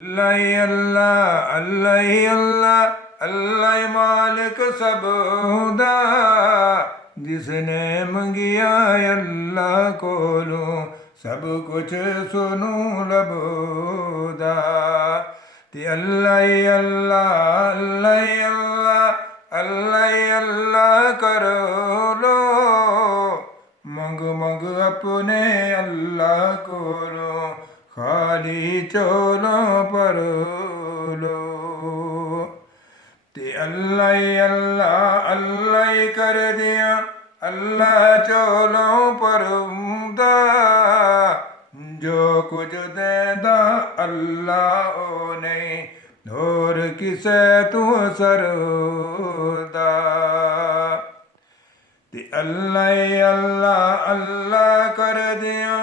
अल्लाह अल्लाह अल्लाह अल्लाह अल्लाह मालिक सब दा जिसने मंगिया अल्लाह कोलों सब कुछ सुनू लबोदा ते अल्लाह अल्लाह अल्लाह अल्लाह अल्लाह अल्लाह करो लो मंग मंग अपने अल्लाह कोलों खाली चोलों पर लो ते अल्लाह अल्लाह अल्लाह कर दिया अल्लाह चोलों पर उमदा जो कुछ देदा अल्लाह ओ नहीं और किसे तू सरदा ते अल्लाह अल्लाह अल्लाह कर दिया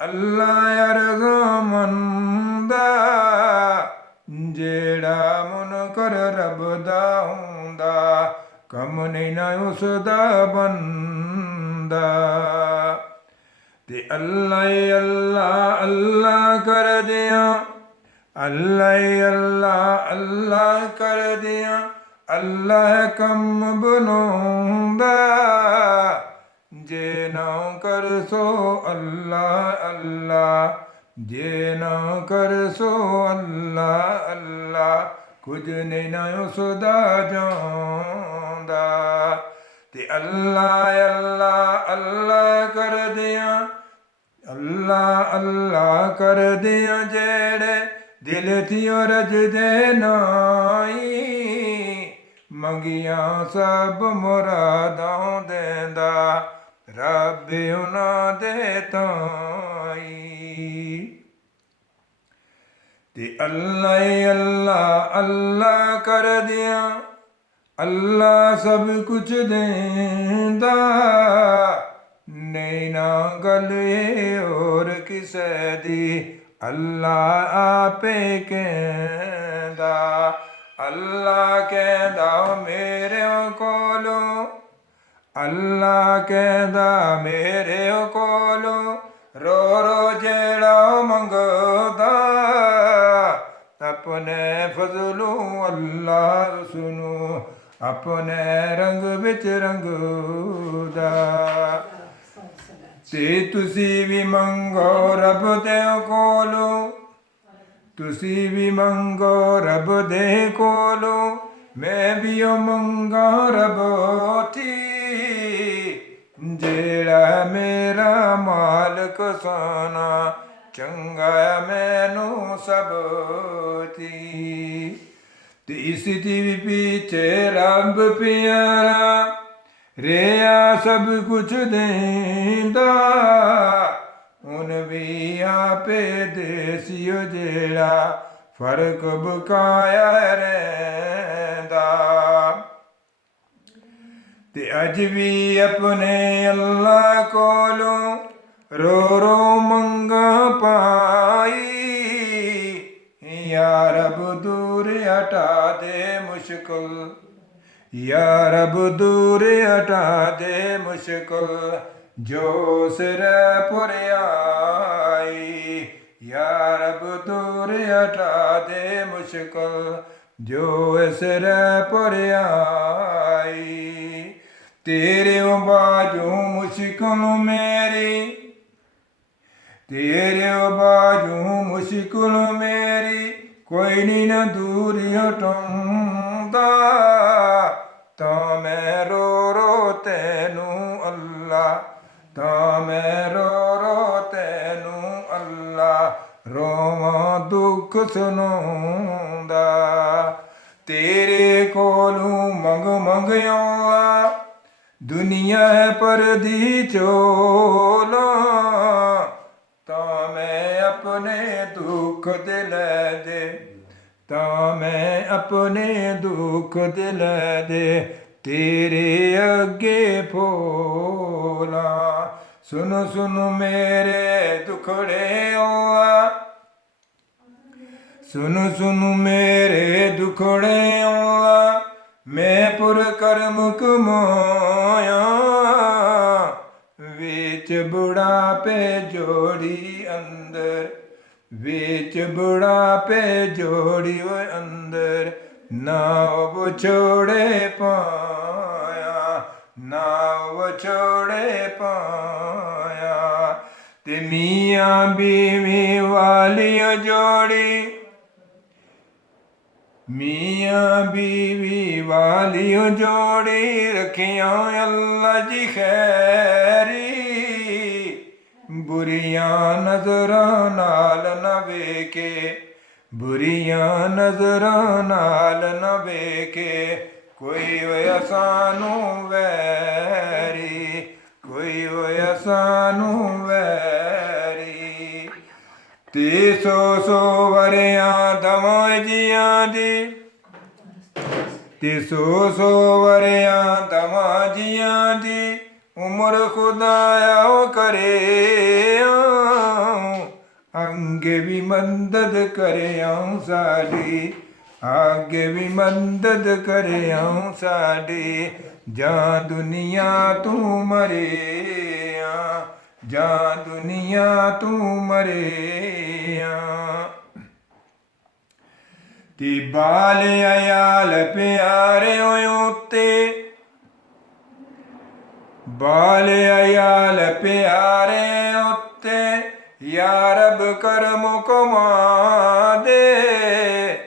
अल्लाह अरज़मंदा जेड़ा मुनकर रब दा हुंदा कम नहीं ना उसदा बंदा ते अल्लाह अल्लाह अल्लाह कर दिया अल्लाह अल्लाह अल्लाह कर दिया अल्लाह कम बनोंदा जे ना कर सो अल्लाह अल्लाह जे ना कर सो अल्लाह अल्लाह कुछ नहीं ना उसदा जांदा ते अल्लाह अल्लाह अल्लाह कर दिया अल्लाह अल्लाह कर दिया जेड़े दिल थियो रज दे नाई मंगिया सब मुरादां देंदा रब उन्हां दे ताई ते अल्लाह अल्लाह अल्लाह कर दिया अल्लाह सब कुछ देंदा नहीं ना गल और किसे दी अल्लाह आपे कहंदा अल्लाह कहंदा मेरे कोलों अल्लाह कहंदा मेरे कोलों रो रो जेड़ा मंगदा अपने फजलू अल्लाह सुनो अपने रंग विच रंगदा ते तुसी भी मंगो रब दे कोलों तुसी भी मंगो रब दे कोलों मैं भी ओ मंगा रब थी जेड़ा मेरा मालिक सोना चंगा मैनू सब थी ते इस दी पीछे रब प्यारा रेया सब कुछ देंदा उन भी आपे देसियो जेड़ा फर्क बकाया रहंदा ते अज भी अपने अल्लाह कोलों रो रो मंगा पाई या रब दूर हटा दे मुश्किल या रब दूर हटा दे मुश्किल जो सिर पर आई या रब दूर हटा दे मुश्किल जो सिर पर आई तेरे बाजू मुश्किल मेरी तेरे बाजू मुश्किल मेरी कोई नहीं ना दूर हटांदा ता मैं रो तैनू अल्लाह ता मैं रो तैनू अल्लाह रोवां दुख सुनांदा तेरे कोलों मंग मंग अल्लाह दुनिया पर दी चोला ता मैं अपने दुख दिल दे ता मैं अपने दुख दिल दे तेरे अगे फोला सुन सुन मेरे दुखड़े अल्लाह सुन सुन मेरे दुखड़े अल्लाह मैं पुर कर्म कमाया विच बुढ़ापे जोड़ी अंदर ਵਿੱਚ ਬੁਢਾਪੇ ਜੋੜੀ ਓਏ ਅੰਦਰ ਨਾ ਵਿਛੋੜੇ ਪਾਇਆ, ਨਾ ਵਿਛੋੜੇ ਪਾਇਆ। ਤੇ ਮੀਆਂ ਬੀਵੀ ਵਾਲੀ ਜੋੜੀ, ਮੀਆਂ ਬੀਵੀ ਵਾਲੀ ਜੋੜੀ ਰੱਖਿਆ ਅੱਲਾ ਜੀ ਖੈਰੀ। ਬੁਰੀਆਂ ਨਜ਼ਰਾਂ ਨਾਲ ਨਾ ਵੇਖੇ, ਬੁਰੀਆਂ ਨਜ਼ਰਾਂ ਨਾਲ ਨਾ ਵੇਖੇ ਕੋਈ ਹੋਇਆ ਸਾਨੂੰ ਵੈਰੀ, ਕੋਈ ਹੋਇਆ ਸਾਨੂੰ ਵੈਰੀ। ਤੇ ਸੌ ਵਰਿਆਂ ਦਵਾਂ ਜੀਆਂ ਦੀ, ਤੇ ਸੌ ਵਰਿਆਂ ਦਵਾਂ ਜੀਆਂ ਦੀ ਉਮਰ ਖੁਦਾਇਆ ਕਰੇ। ਅੱਗੇ ਵੀ ਮਦਦ ਕਰਿਆ ਸਾਡੀ, ਅੱਗੇ ਵੀ ਮਦਦ ਕਰਿਆ ਸਾਡੀ। ਜਾਂ ਦੁਨੀਆ ਤੂੰ ਮਰਿਆ, ਜਾਂ ਦੁਨੀਆ ਤੂੰ ਮਰਿਆ। ਤੇ ਬਾਲ ਅਯਾਲ ਪਿਆਰੇ ਉੱਤੇ, ਬਾਲ ਅਯਾਲ ਪਿਆਰੇ ਉੱਤੇ ਯਾ ਰੱਬ ਕਰਮ ਕਮਾ ਦੇ।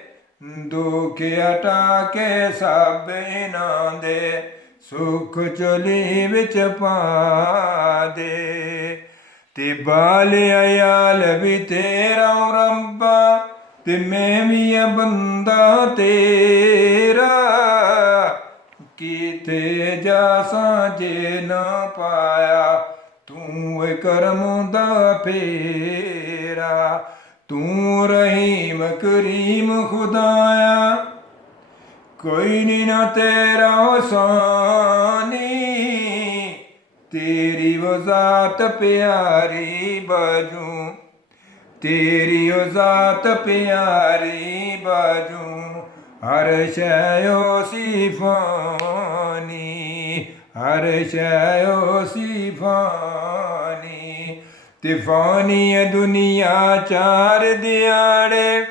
ਦੁੱਖ ਹਟਾ ਕੇ ਸਭ ਇਹਨਾਂ ਦੇ ਸੁਖ ਝੋਲੀ ਵਿੱਚ ਪਾ ਦੇ। ਤੇ ਬਾਲ ਅਯਾਲ ਵੀ ਤੇਰਾ ਰੱਬਾ, ਤੇ ਮੈਂ ਵੀ ਆ ਬੰਦਾ ਤੇਰਾ। ਕਿਤੇ ਜਾ ਸਾਂਝੇ ਨਾ ਪਾਇਆ ਤੂੰ ਏ ਕਰਮ ਦਾ ਫੇਰਾ। ਤੂੰ ਰਹੀਮ ਕਰੀਮ ਖੁਦਾਇਆ, ਕੋਈ ਨੀ ਨਾ ਤੇਰਾ ਸਾਨੀ। ਤੇਰੀ ਉਹ ਜ਼ਾਤ ਪਿਆਰੀ ਬਾਜੂ, ਤੇਰੀ ਉਹ ਜ਼ਾਤ ਪਿਆਰੀ ਬਾਜੂ। ਹਰ ਸ਼ੈ ਓਸੀ ਫਾਨੀ, ਹਰ ਸ਼ੈ ਓਸੀ ਫਾਨੀ। ਤੇ ਫਾਨੀ ਹੈ ਦੁਨੀਆ ਚਾਰ ਦਿਹਾੜੇ,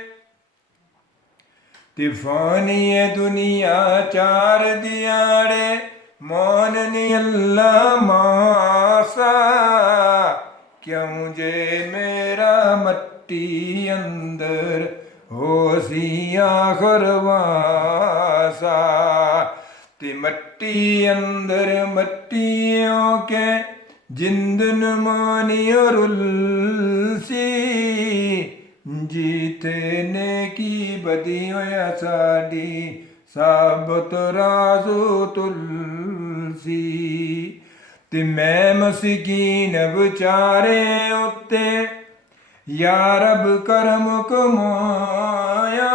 ਤੇ ਫਾਨੀ ਹੈ ਦੁਨੀਆ ਚਾਰ ਦਿਹਾੜੇ। ਮੌਨ ਨੀ ਅੱਲਾ ਮਾਸਾ, ਕਿਉਂ ਜੇ ਮੇਰਾ ਮੱਟੀ ਅੰਦਰ ਹੋਸੀ ਆਖਰ ਵਾਸਾ। ਤੇ ਮੱਟੀ ਅੰਦਰ ਮੱਟੀਓਂ ਕੇ ਜਿੰਦਨ ਮਾਨੀ ਰੁਲਸੀ। ਜੀਤੇ ਨੇ ਕੀ ਬਦੀ ਹੋਇਆ ਸਾਡੀ ਸਭ ਤਰਾਜ਼ੂ ਤੁਲਸੀ। ਤੇ ਮੈਂ ਮਸਕੀਨ ਵਿਚਾਰੇ ਉੱਤੇ ਯਾ ਰੱਬ ਕਰਮ ਕਮਾਇਆ।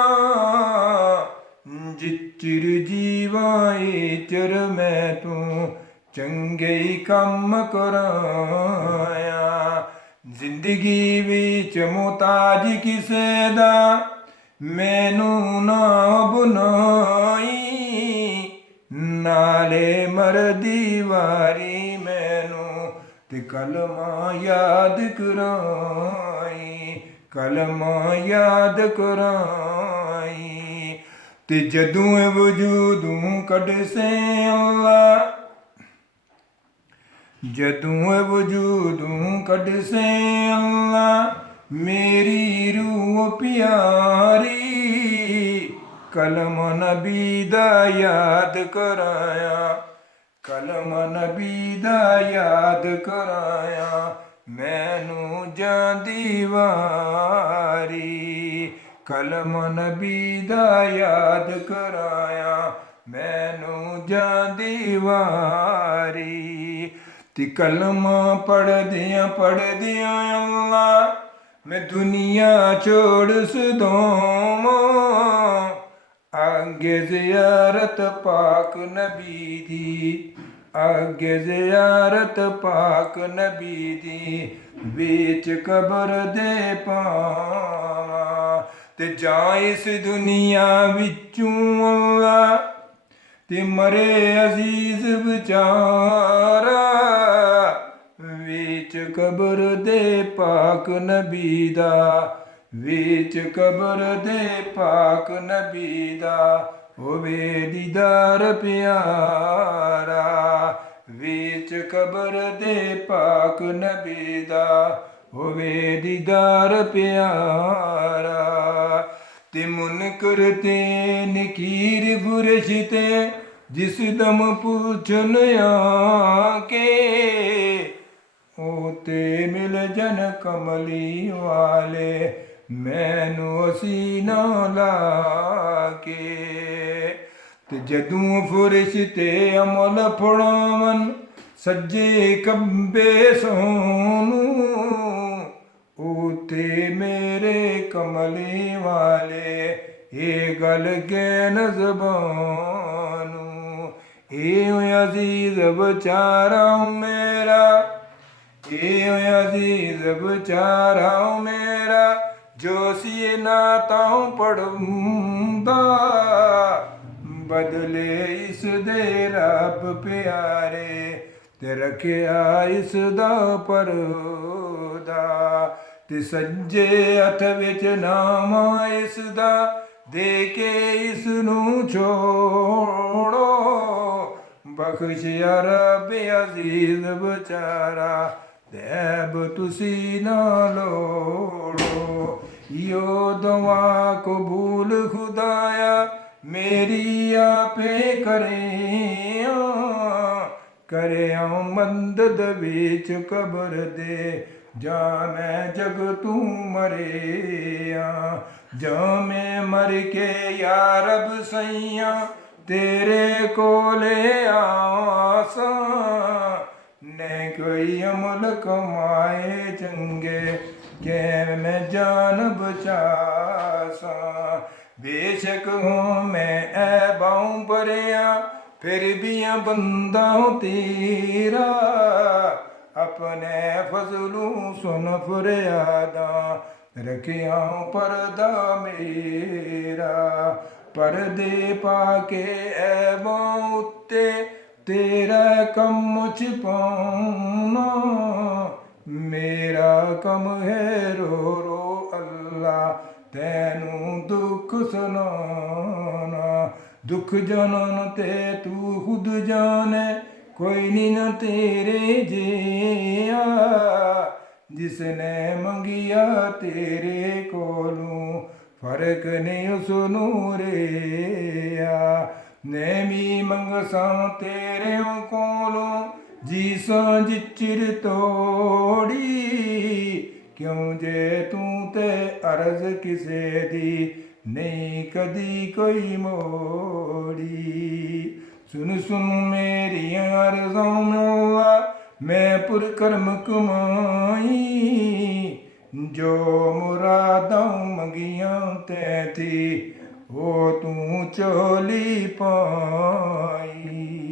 ਜਿਚਰ ਜੀਵਾਏ ਚਰ ਮੈਂ ਤੂੰ ਚੰਗੇ ਕੰਮ ਕਰਾਇਆ। ਜ਼ਿੰਦਗੀ ਵਿੱਚ ਮੁਹਤਾਜ ਕਿਸੇ ਦਾ ਮੈਨੂੰ ਨਾ ਬਣਾਈ। ਨਾਲੇ ਮਰਦੀ ਵਾਰੀ ਮੈਨੂੰ ਤੇ ਕਲਮਾ ਯਾਦ ਕਰਾਈ, ਕਲਮਾ ਯਾਦ ਕਰਾਈ। ਤੇ ਜਦੋਂ ਵਜੂਦੋਂ ਕੱਢ ਸੇ ਅੱਲਾ, ਜਦੋਂ ਵਜੂਦੋਂ ਕੱਢ ਸੇ ਅੱਲਾ ਮੇਰੀ ਰੂਹ ਪਿਆਰੀ। ਕਲਮ ਨਬੀ ਦਾ ਯਾਦ ਕਰਾਇਆ, ਕਲਮ ਨਬੀ ਦਾ ਯਾਦ ਕਰਾਇਆ। ਮੈਨੂੰ ਜਾਂਦੀ ਵਾਰੀ ਕਲਮ ਨਬੀ ਦਾ ਯਾਦ ਕਰਾਇਆ। ਮੈਨੂੰ ਜਾਂਦੀ ਵਾਰੀ। ਤੇ ਕਲਮਾਂ ਪੜ੍ਹਦਿਆਂ ਪੜ੍ਹਦਿਆਂ ਅੱਲਾ ਮੈਂ ਦੁਨੀਆ ਛੋੜ ਸਦੋਵਾਂ। ਅੱਗੇ ਜ਼ਿਆਰਤ ਪਾਕ ਨਬੀ ਦੀ, ਅੱਗੇ ਜ਼ਿਆਰਤ ਪਾਕ ਨਬੀ ਦੀ। ਵਿੱਚ ਕਬਰ ਦੇ ਪਾਵਾਂ ਤੇ ਜਾਂ ਇਸ ਦੁਨੀਆ ਵਿੱਚੋਂ ਅੱਲਾ ਤੇ ਮਰੇ ਅਜ਼ੀਜ਼ ਵਿਚਾਰਾ। ਵਿੱਚ ਕਬਰ ਦੇ ਪਾਕ ਨਬੀ ਦਾ ਵਿੱਚ ਕਬਰ ਦੇ ਪਾਕ ਨਬੀ ਦਾ ਹੋਵੇ ਦੀਦਾਰ ਪਿਆਰਾ। ਵਿੱਚ ਕਬਰ ਦੇ ਪਾਕ ਨਬੀ ਦਾ ਹੋਵੇ ਦੀਦਾਰ ਪਿਆਰਾ। ਤੇ ਮੁਨਕਰ ਤੇ ਨਕੀਰ ਬੁਰਸ਼ ਤੇ ਜਿਸ ਦਮ ਪੁੱਛਣ ਆ ਕੇ, ਉਹ ਤੇ ਮਿਲ ਜਨ ਕਮਲੀ ਵਾਲੇ ਮੈਨੂੰ ਸੀਨਾ ਲਾ ਕੇ। ਤੇ ਜਦੋਂ ਫੁਰਸ਼ ਤੇ ਅਮਲ ਫੜਾਵਨ ਸੱਜੇ ਖੱਬੇ ਸੋਨੂੰ, ਉਹ ਤੇ ਮੇਰੇ ਕਮਲੀ ਵਾਲੇ ਇਹ ਗੱਲ ਕਹਿਣ ਜ਼ਬਾਨੂੰ। ਇਹ ਅਜ਼ੀਜ਼ ਵਿਚਾਰਾ ਮੇਰਾ, ਇਹ ਅਜ਼ੀਜ਼ ਵਿਚਾਰਾ ਮੇਰਾ, ਜੋ ਸੀ ਨਾ ਤਾਂ ਪੜ੍ਹਦਾ ਬਦਲੇ ਇਸ ਦੇ ਰੱਬ ਪਿਆਰੇ। ਤੇ ਰੱਖਿਆ ਇਸ ਦਾ ਪਰਦਾ, ਤੇ ਸੱਜੇ ਹੱਥ ਵਿੱਚ ਨਾਮ ਇਸ ਦਾ ਦੇ ਕੇ ਇਸ ਨੂੰ ਛੋੜੋ। ਬਖਸ਼ਿਆ ਰੱਬ ਅਜ਼ੀਜ਼ ਵਿਚਾਰਾ, ਤੈਬ ਤੁਸੀਂ ਨਾ ਲੋੜੋ। ਯੋ ਦੁਆ ਕਬੂਲ ਖੁਦਾਇਆ ਮੇਰੀ ਆਪੇ ਕਰਿਆ, ਕਰਿਆ ਮਦਦ ਵਿੱਚ ਕਬਰ ਦੇ ਜਾਂ ਮੈਂ ਜਗ ਤੂੰ ਮਰਿਆ। ਜਾਂ ਮੈਂ ਮਰ ਕੇ ਯਾ ਰੱਬ ਸਈਆਂ ਤੇਰੇ ਕੋਲੇ ਆਸਾਂ, ਨੇ ਕੋਈ ਅਮਲ ਕਮਾਏ ਚੰਗੇ ਕਿ ਮੈਂ ਜਾਨ ਬਚਾਸਾਂ। ਬੇਸ਼ੱਕ ਹੂੰ ਮੈਂ ਐਬਾਂ ਭਰਿਆ ਫਿਰ ਵੀ ਬੰਦਾ ਤੇਰਾ, ਆਪਣੇ ਫਜ਼ਲੋਂ ਸੁਨ ਫਰਿਆਦਾਂ ਰੱਖਿਆ ਪਰਦਾ ਮੇਰਾ। ਪਰਦੇ ਪਾ ਕੇ ਐਬਾਂ ਉੱਤੇ ਤੇਰਾ ਕੰਮ ਛੁਪਾਉਣਾ, ਮੇਰਾ ਕੰਮ ਹੈ ਰੋ ਰੋ ਅੱਲਾ ਤੈਨੂੰ ਦੁੱਖ ਸੁਣਾਉਣਾ। ਦੁੱਖ ਜਾਣਨ ਤੇ ਤੂੰ ਖੁਦ ਜਾਣੇ, ਕੋਈ ਨੀ ਨਾ ਤੇਰੇ ਜਿਹਾ, ਜਿਸਨੇ ਮੰਗਿਆ ਤੇਰੇ ਕੋਲੋਂ ਫਰਕ ਨਹੀਂ ਉਸ ਨੂੰ ਰਿਹਾ। ਨੇ ਵੀ ਮੰਗਸਾਂ ਤੇਰੇ ਕੋਲੋਂ ਜੀ ਸਾਂਝ ਚਿਰ ਤੋੜੀ, ਕਿਉਂ ਜੇ ਤੂੰ ਤੇ ਅਰਜ਼ ਕਿਸੇ ਦੀ ਨਹੀਂ ਕਦੀ ਕੋਈ ਮੋੜੀ। ਸੁਨ ਸੁਨ ਮੇਰੀਆਂ ਅਰਜ਼ਾਂ ਮੌਲਾ ਮੈਂ ਪੁਰਕਰਮ ਕਮਾਈ, ਜੋ ਮੁਰਾਦਾਂ ਮੰਗੀਆਂ ਤੈਂ ਥੀ ਉਹ ਤੂੰ ਝੋਲੀ ਪਾਈ।